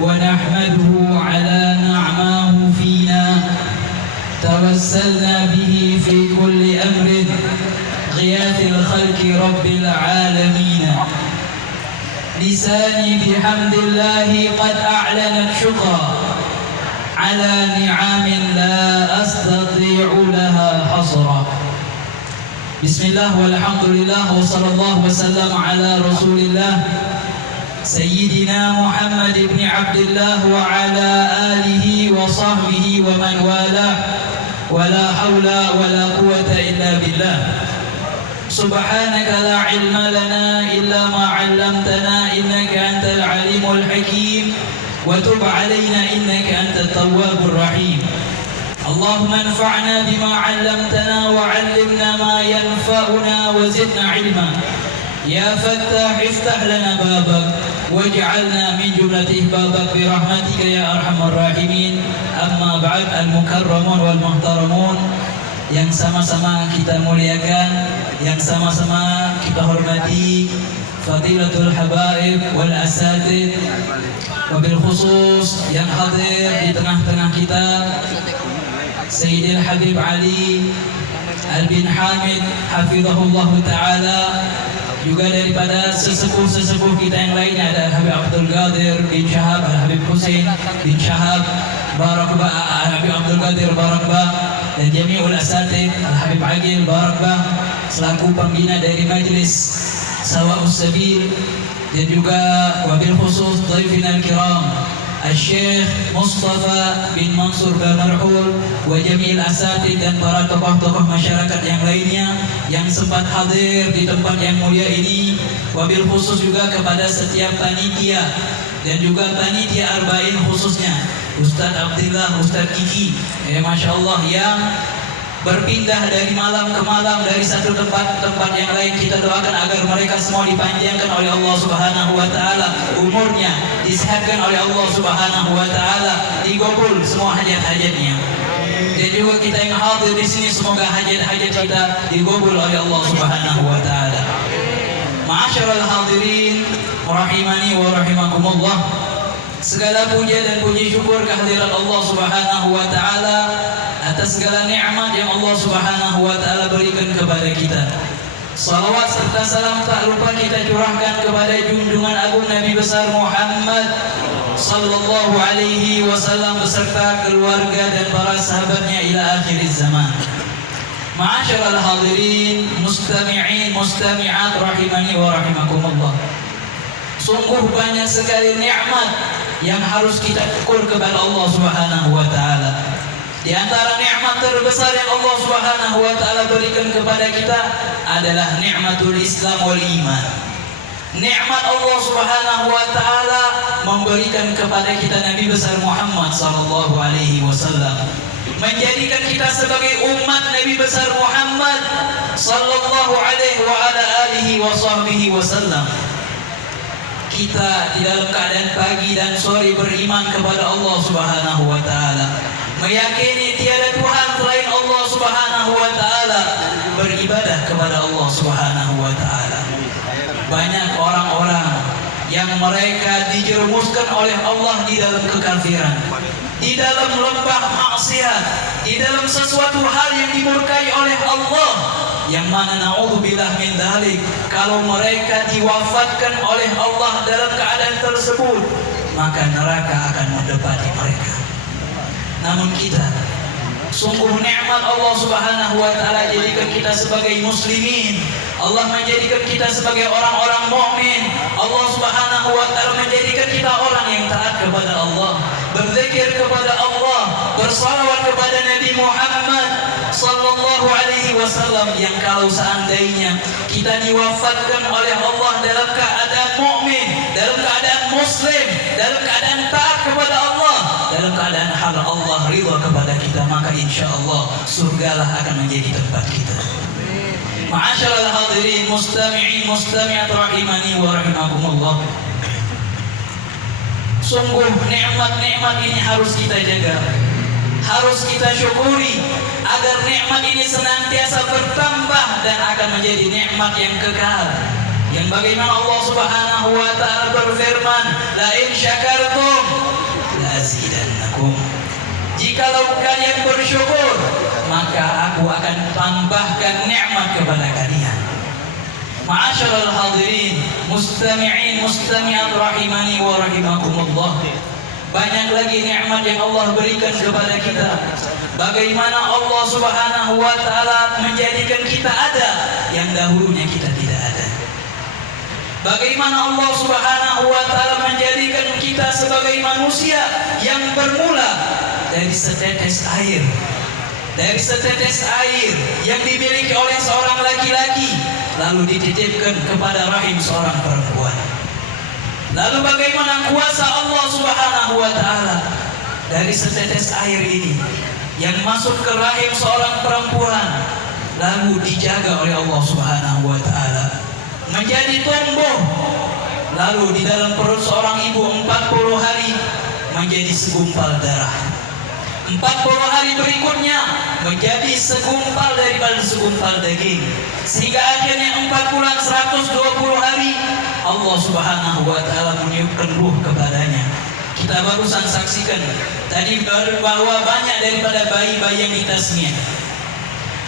ونحمده على نعماه فينا توسلنا به في كل أمر غياث الخلق رب العالمين لساني بحمد الله قد أعلنت شكرا على نعم لا أستطيع لها حصرا بسم الله والحمد لله وصلى الله وسلم على رسول الله سيدنا محمد بن عبد الله وعلى آله وصحبه ومن والاه ولا حول ولا قوة إلا بالله سبحانك لا علم لنا إلا ما علمتنا إنك أنت العليم الحكيم وتب علينا إنك أنت التواب الرحيم اللهم انفعنا بما علمتنا وعلمنا ما ينفعنا وزدنا علما يا فتاح افتح لنا بابك واجعلنا من جملة بابك برحمتك يا أرحم الراحمين. Amma ba'd, al-mukarramun wal muhtaramun, yang sama-sama kita muliakan, yang sama-sama kita hormati fadilatul habaib wal asatid, wabil khusus yang hadir di tengah-tengah kita Sayyidil Habib Ali Al-Bin Hamid hafizahullah ta'ala, juga daripada sesepuh-sesepuh kita yang lainnya ada Habib Abdul Qadir bin Syahab, Habib Husain bin Syahab Barakbah, Habib Abdul Qadir Barakbah, dan Jami'ul Asatid Habib Agil Barakbah selaku pembina dari Majlis Sawa'us Sabil, dan juga wabil khusus dhaifina al-kiram Al-Syekh Mustafa bin Mansur Bamarhul wa Jami'il Asatid, dan para tokoh-tokoh masyarakat yang lainnya yang sempat hadir di tempat yang mulia ini. Wabil khusus juga kepada setiap panitia dan juga panitia arba'in khususnya Ustadz Abdillah, Ustadz Kiki, Masya Allah, yang berpindah dari malam ke malam, dari satu tempat ke tempat yang lain. Kita doakan agar mereka semua dipanjangkan oleh Allah Subhanahu wa Ta'ala umurnya, disehatkan oleh Allah Subhanahu wa Ta'ala, digobul semua hajat-hajatnya. Dan juga kita yang hadir di sini, semoga hajat-hajat kita digobul oleh Allah Subhanahu wa Ta'ala. Ma'asyiral hadirin rahimani wa rahimakumullah, segala puja dan puji syukur kehadirat Allah Subhanahu wa Ta'ala atas segala nikmat yang Allah Subhanahu wa Ta'ala berikan kepada kita. Salawat serta salam tak lupa kita curahkan kepada junjungan agung Nabi besar Muhammad sallallahu alaihi wasallam beserta keluarga dan para sahabatnya ila akhir zaman. Ma'asyiral hadirin, mustami'in, mustami'at rahimani wa rahimakumullah. Sungguh banyak sekali nikmat yang harus kita syukur kepada Allah Subhanahu wa Ta'ala. Di antara nikmat terbesar yang Allah Subhanahu wa Ta'ala berikan kepada kita adalah nikmatul Islam wal iman. Nikmat Allah Subhanahu wa Ta'ala memberikan kepada kita Nabi besar Muhammad sallallahu alaihi wasallam, menjadikan kita sebagai umat Nabi besar Muhammad sallallahu alaihi wa ala alihi wa sahbihi wasallam. Kita di dalam keadaan pagi dan sore beriman kepada Allah Subhanahu wa Ta'ala, meyakini tiada Tuhan selain Allah Subhanahu wa Ta'ala, beribadah kepada Allah Subhanahu wa Ta'ala. Banyak orang-orang yang mereka dijerumuskan oleh Allah di dalam kekafiran, di dalam lembah maksiat, di dalam sesuatu hal yang dimurkai oleh Allah, yang mana na'udzubillah min dzalik, kalau mereka diwafatkan oleh Allah dalam keadaan tersebut, maka neraka akan mendapati mereka. Namun kita, sungguh nikmat Allah Subhanahu wa Ta'ala jadikan kita sebagai muslimin. Allah menjadikan kita sebagai orang-orang mukmin. Allah Subhanahu wa Ta'ala menjadikan kita orang yang taat kepada Allah, berzikir kepada Allah, bersalawat kepada Nabi Muhammad sallallahu alaihi wasallam, yang kalau seandainya kita diwafatkan oleh Allah dalam keadaan mukmin, dalam keadaan muslim, dalam keadaan taat kepada Allah, dalam keadaan hal Allah ridha kepada kita, maka insyaallah surgalah akan menjadi tempat kita. Ma'asyiral hadirin, mustami'in, mustami'at rahimani wa rahimakumullah. Sungguh nikmat-nikmat ini harus kita jaga, harus kita syukuri agar nikmat ini senantiasa bertambah dan akan menjadi nikmat yang kekal. Yang bagaimana Allah Subhanahu wa Ta'ala berfirman, la in syakartum azidannakum. Jikalau kalian bersyukur, maka aku akan tambahkan nikmat kepada kalian. Ma'asyiral hadirin, mustami'in mustami'at rahimani wa rahimakumullah. Banyak lagi nikmat yang Allah berikan kepada kita. Bagaimana Allah Subhanahu wa taala menjadikan kita ada yang dahulunya kita tidak ada. Bagaimana Allah Subhanahu wa taala menjadikan kita sebagai manusia yang bermula dari setetes air. Dari setetes air yang dimiliki oleh seorang laki-laki, lalu dititipkan kepada rahim seorang perempuan. Lalu bagaimana kuasa Allah Subhanahu wa taala dari setetes air ini yang masuk ke rahim seorang perempuan, lalu dijaga oleh Allah Subhanahu wa taala menjadi tumbuh, lalu di dalam perut seorang ibu 40 hari menjadi segumpal darah. 40 hari berikutnya menjadi segumpal daripada segumpal daging, sehingga akhirnya 4 bulan 120 hari Allah Subhanahu wa taala meniupkan ruh kepadanya. Kita barusan saksikan tadi bahwa banyak daripada bayi-bayi yang ditasmiah.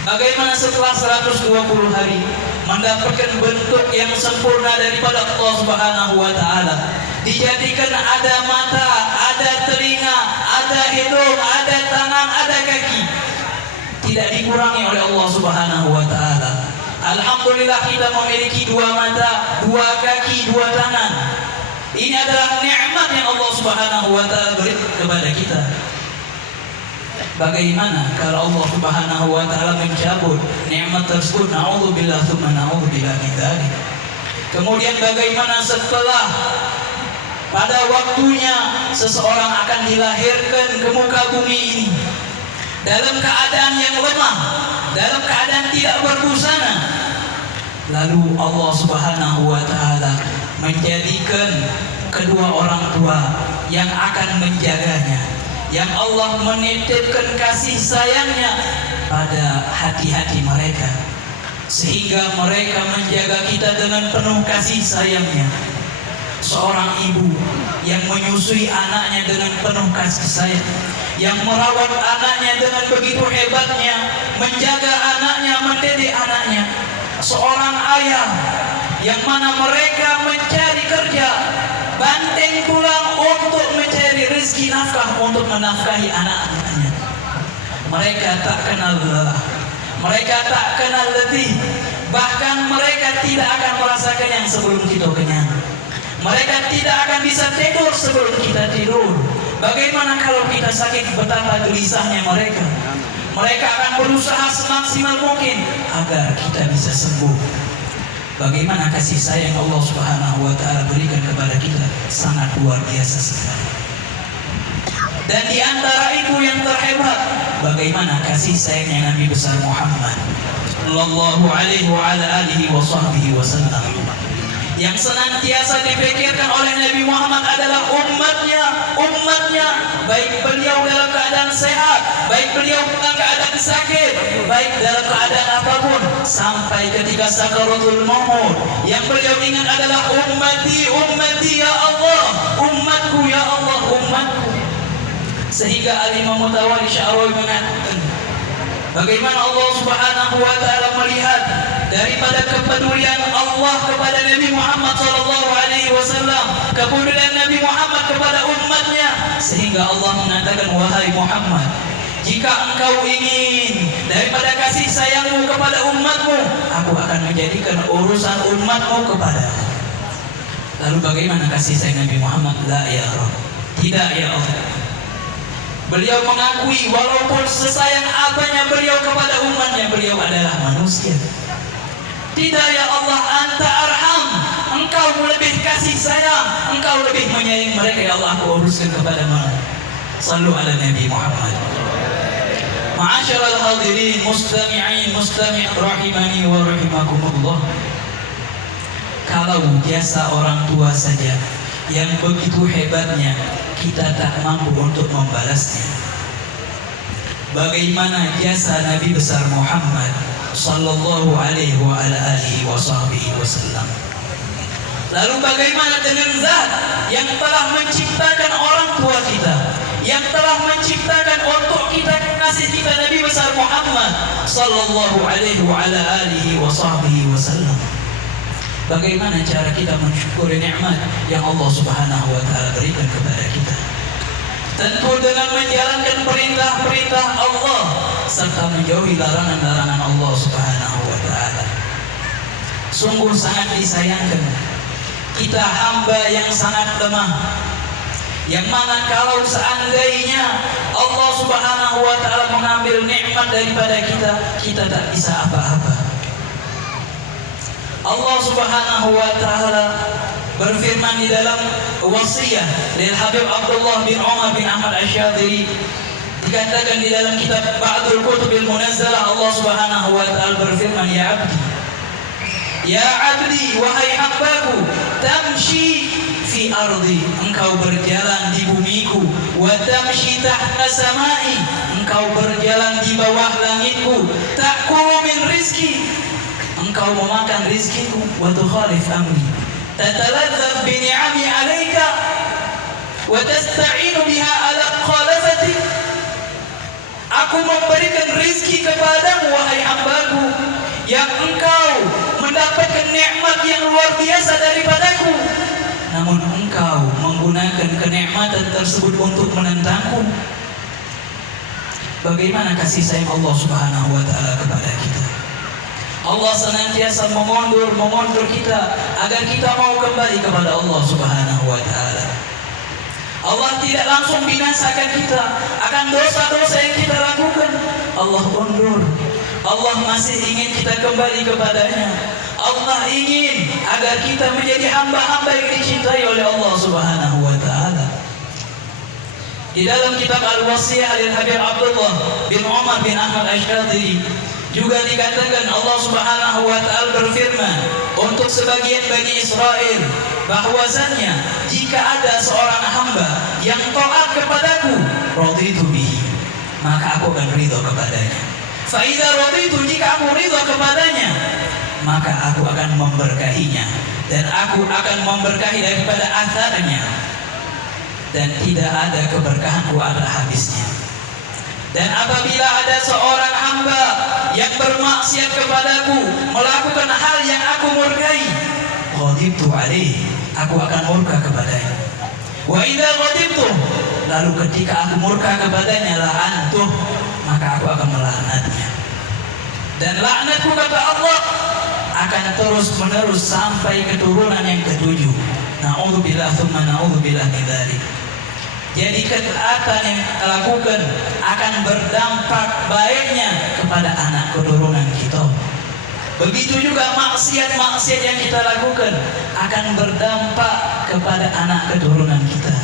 Bagaimana setelah 120 hari mendapatkan bentuk yang sempurna daripada Allah Subhanahu wa taala, dijadikan ada mata, ada telinga, ada hidung, ada tangan, ada kaki, tidak dikurangi oleh Allah Subhanahu wa taala. Alhamdulillah kita memiliki 2 mata, 2 kaki, 2 tangan. Ini adalah nikmat yang Allah Subhanahu wa taala beri kepada kita. Bagaimana kalau Allah Subhanahu wa taala mencabut nikmat tersebut? Na'udzubillah tsumma na'udzubillah min dzalik. Kemudian bagaimana setelah pada waktunya seseorang akan dilahirkan ke muka bumi ini dalam keadaan yang lemah, dalam keadaan tidak berbusana, lalu Allah Subhanahu wa taala menjadikan kedua orang tua yang akan menjaganya, yang Allah menitipkan kasih sayangnya pada hati-hati mereka, sehingga mereka menjaga kita dengan penuh kasih sayangnya. Seorang ibu yang menyusui anaknya dengan penuh kasih sayang, yang merawat anaknya dengan begitu hebatnya, menjaga anaknya, mendidik anaknya. Seorang ayah yang mana mereka mencari kerja, banteng tulang untuk mencari rezeki nafkah untuk menafkahi anak-anaknya. Mereka tak kenal lelah, mereka tak kenal letih, bahkan mereka tidak akan merasakan yang sebelum kita kenyang. Mereka tidak akan bisa tidur sebelum kita tidur. Bagaimana kalau kita sakit, betapa gelisahnya mereka. Mereka akan berusaha semaksimal mungkin agar kita bisa sembuh. Bagaimana kasih sayang Allah Subhanahu wa taala berikan kepada kita sangat luar biasa sekali. Dan di antara itu yang terhebat, bagaimana kasih sayangnya Nabi besar Muhammad sallallahu alaihi wa ala alihi wa sahbihi wasallam, yang senantiasa dipikirkan oleh Nabi Muhammad adalah umatnya, baik beliau dalam keadaan sehat, baik beliau dalam keadaan sakit, baik dalam keadaan apapun, sampai ketika sakaratul maut, yang beliau ingat adalah ummati ya Allah, umatku ya Allah, umatku. Sehingga Al-Imam Mutawalli Sya'rawi mengatakan, bagaimana Allah Subhanahu wa taala melihat daripada kepedulian Allah kepada Nabi Muhammad sallallahu alaihi wasallam, kepedulian Nabi Muhammad kepada umatnya, sehingga Allah mengatakan, wahai Muhammad, jika engkau ingin daripada kasih sayangmu kepada umatmu, aku akan menjadikan urusan umatmu kepada. Lalu bagaimana kasih sayang Nabi Muhammad? La ya Rabb, tidak ya Allah. Beliau mengakui walaupun sesayang apanya beliau kepada umatnya, beliau adalah manusia. Tidak ya Allah, anta arham, engkau lebih kasih sayang, engkau lebih menyayangi mereka ya Allah, aku uruskan kepada mana. Sallu ala Nabi Muhammad. Ma'asyiral hadirin mustami'in mustami' rahimani wa rahimakumullah. Kalau jasa orang tua saja yang begitu hebatnya kita tak mampu untuk membalasnya, bagaimana jasa Nabi besar Muhammad sallallahu alaihi wa ala alihi wa sahbihi wasallam. Lalu bagaimana dengan zat yang telah menciptakan orang tua kita, Muhammad sallallahu alaihi wa ala alihi wa sahbihi wasallam. Bagaimana cara kita mensyukuri nikmat yang Allah Subhanahu wa taala berikan kepada kita? Tentu dengan menjalankan perintah-perintah Allah serta menjauhi larangan-larangan Allah Subhanahu wa taala. Sungguh sangat disayangkan kita hamba yang sangat lemah, yang mana kalau seandainya Allah Subhanahu wa taala mengambil nikmat daripada kita, kita tak bisa apa-apa. Allah Subhanahu wa taala berfirman di dalam wasiat dari Habib Abdullah bin Umar bin Ahmad Asy-Syadzili, dikatakan di dalam kitab Ba'dul Kutubil Munazzalah, Allah Subhanahu wa taala berfirman, ya abdi, wahai hambaku, tamshi fi ardi, engkau berjalan di bumiku, wa tamshi tahta samai, engkau berjalan di bawah langitku, ta'kulu min rizki, engkau memakan rizkiku, wa tukhalif amri, tataladzaz bi ni'ami 'alaika wa tasta'inu biha 'ala khalafati, aku memberikan rizki kepadamu wahai hambaku, yang engkau mendapatkan nikmat yang luar biasa daripadaku, namun engkau menggunakan kenikmatan tersebut untuk menentangku. Bagaimana kasih sayang Allah Subhanahu wa taala kepada kita? Allah senantiasa memondur kita agar kita mau kembali kepada Allah Subhanahu wa taala. Allah tidak langsung binasakan kita akan dosa-dosa yang kita lakukan. Allah undur. Allah masih ingin kita kembali kepadanya. Allah ingin agar kita menjadi hamba-hamba yang dicintai oleh Allah Subhanahu wa taala. Di dalam kitab Al-Wasiyah dari Habib Abdullah bin Umar bin Ahmad Asy-Syadzili juga dikatakan Allah Subhanahu wa taala berfirman untuk sebagian Bani Israel bahwasannya jika ada seorang hamba yang taat kepadaku, raditu bihi, maka aku akan ridha kepadanya. Fa idza raditu, jika aku ridha kepadanya, maka aku akan memberkahinya dan aku akan memberkahi daripada atharnya, dan tidak ada keberkahanku ada habisnya. Dan apabila ada seorang hamba yang bermaksiat kepadaku, melakukan hal yang aku murkai, ghadibtu alaihi, aku akan murka kepadanya. Wa idza ghadibtu, lalu ketika aku murka kepadanya, la'antuh, maka aku akan melaknatnya. Dan laknatku kata Allah akan terus menerus sampai keturunan yang ketujuh. Na'udzubillah tsumma na'udzubillah min dzalik. Jadi ketaatan yang kita lakukan akan berdampak baiknya kepada anak keturunan kita. Begitu juga maksiat-maksiat yang kita lakukan akan berdampak kepada anak keturunan kita.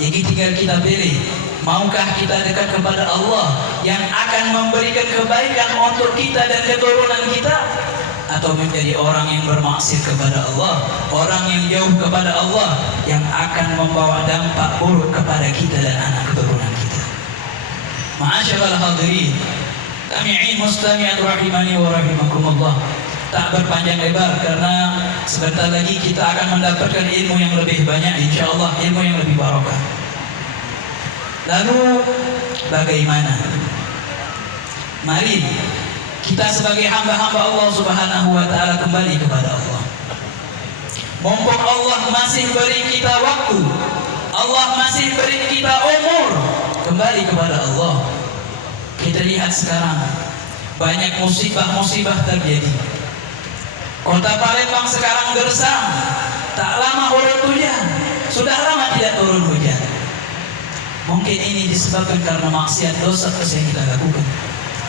Jadi tinggal kita pilih, maukah kita dekat kepada Allah yang akan memberikan kebaikan untuk kita dan keturunan kita, atau menjadi orang yang bermaksiat kepada Allah, orang yang jauh kepada Allah, yang akan membawa dampak buruk kepada kita dan anak keturunan kita. Ma'asyiral hadirin, sami'in mustami'at rahimani wa rahimakumullah. Tak berpanjang lebar karena sebentar lagi kita akan mendapatkan ilmu yang lebih banyak, insyaallah ilmu yang lebih barokah. Lalu bagaimana? Mari kita sebagai hamba-hamba Allah Subhanahu wa taala kembali kepada Allah. Mumpung Allah masih beri kita waktu, Allah masih beri kita umur, kembali kepada Allah. Kita lihat sekarang banyak musibah-musibah terjadi. Kota Palembang sekarang gersang, tak lama turun hujan, sudah lama tidak turun hujan. Mungkin ini disebabkan karena maksiat dosa-dosa yang kita lakukan.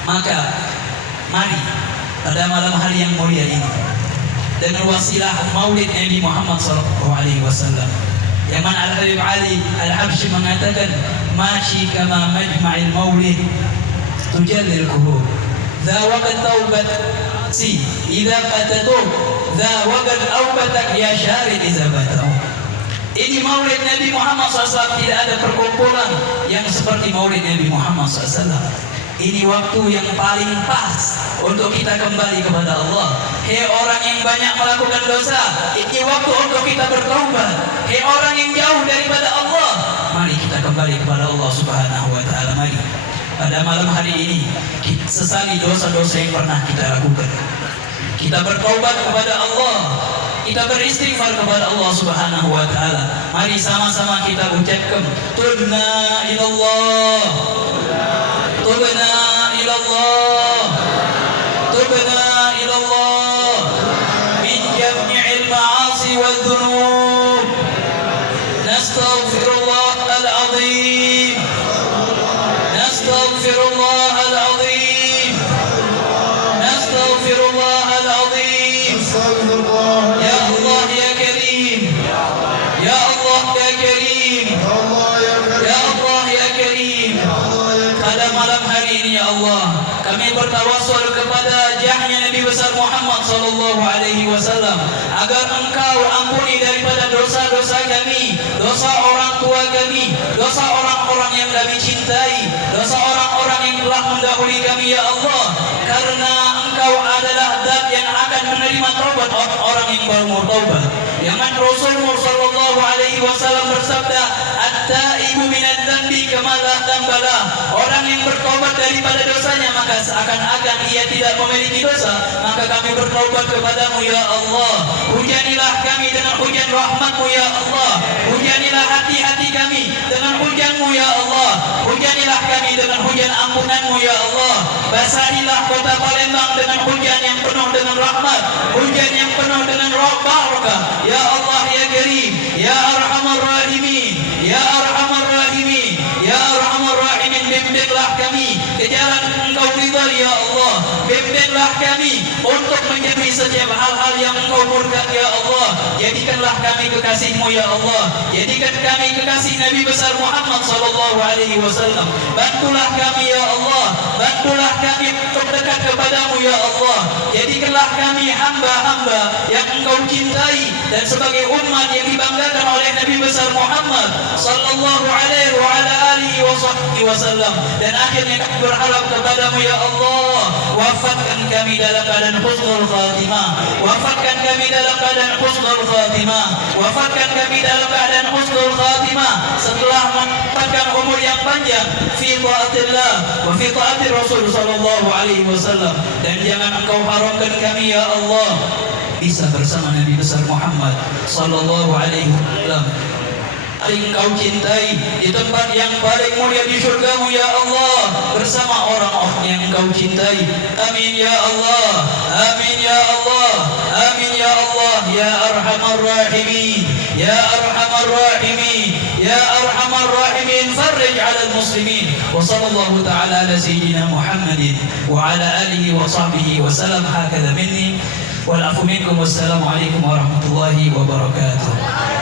Maka mari pada malam hari yang mulia ini, dengan wasilah Maulid Nabi Muhammad SAW, yang mana Al-Habib Ali Al-Habsyi mengatakan, "Mashi kama majma'il maulid tujallil qubur, dha waqt taubat si idza fatatu, dha waqt aubatak ya syari idza batau." Ini Maulid Nabi Muhammad SAW, tidak ada perkumpulan yang seperti Maulid Nabi Muhammad SAW. Ini waktu yang paling pas untuk kita kembali kepada Allah. Hei orang yang banyak melakukan dosa, ini waktu untuk kita bertaubat. Hei orang yang jauh daripada Allah, mari kita kembali kepada Allah Subhanahu wa taala. Mari pada malam hari ini kita sesali dosa-dosa yang pernah kita lakukan. Kita bertaubat kepada Allah, kita beristighfar kepada Allah Subhanahu wa taala. Mari sama-sama kita ucapkan tubna ilallah, tubna ilallah, tubna ilallah min jami'il ma'asi wal dhunub. Nastaghfirullah al-azim, nastaghfirullah al-azim, nastaghfirullah al-azim. Ya Allah ya Karim, ya Allah ya Karim, ya Allah ya Karim. Pada malam hari ini ya Allah, kami bertawassul kepada jahnya Nabi besar Muhammad sallallahu alaihi wasallam agar Engkau ampuni daripada dosa-dosa kami, dosa orang tua kami, dosa orang-orang yang kami cintai, dosa orang-orang yang telah mendahului kami ya Allah, karena Engkau adalah zat yang akan menerima taubat orang-orang yang baru bertaubat. Yang mana Rasulullah sallallahu alaihi wasallam bersabda, "At-taibu minadz dzambi kama la dzambala." Orang yang bertaubat daripada dosanya maka seakan-akan ia tidak memiliki dosa. Maka kami bertaubat kepadamu ya Allah. Hujanilah kami dengan hujan rahmat-Mu ya Allah. Hujanilah hati-hati kami dengan hujan-Mu ya Allah. Hujanilah kami dengan hujan ampunan-Mu ya Allah. Basahilah kota Palembang dengan hujan yang penuh dengan rahmat, hujan yang penuh dengan barakah. Ya Allah ya Karim, ya Arhamar Rahimin, ya Arhamar Rahimin, ya Arhamar Rahimin. Bimbinglah kami ke jalan Engkau ridha ya Allah. Bimbinglah kami untuk menjauhi setiap hal-hal yang Engkau murka ya Allah. Jadikanlah kami kekasih-Mu ya Allah. Jadikan kami kekasih Nabi besar Muhammad sallallahu alaihi wasallam. Bantulah kami ya Allah. Bantulah kami untuk dekat kepadamu ya Allah. Jadikanlah kami hamba-hamba yang Engkau cintai dan sebagai umat yang dibanggakan oleh Nabi besar Muhammad sallallahu alaihi wa ala alihi wa sahbihi wasallam. Dan akhirnya kami berharap kepadamu ya Allah, wafatkan kami dalam keadaan husnul khatimah, wafatkan kami dalam keadaan husnul khatimah, wafatkan kami dalam keadaan husnul khatimah setelah mendapatkan umur yang panjang fi taatillah wa fi taati Rasul sallallahu alaihi wasallam. Dan jangan Engkau haramkan kami ya Allah bisa bersama Nabi besar Muhammad sallallahu alaihi wasallam yang Engkau cintai di tempat yang paling mulia di surga-Mu ya Allah, bersama orang-orang yang Engkau cintai. Amin ya Allah, amin ya Allah, amin ya Allah, ya Arhamar Rahimin, ya Arhamar Rahimin, ya Arhamar Rahimin. Farij 'alal muslimin. Wa sallallahu ta'ala ala sayyidina Muhammadin wa ala alihi wa sahbihi wa sallam. Hakadha minni wal afu minkum. Wassalamu alaikum warahmatullahi wabarakatuh.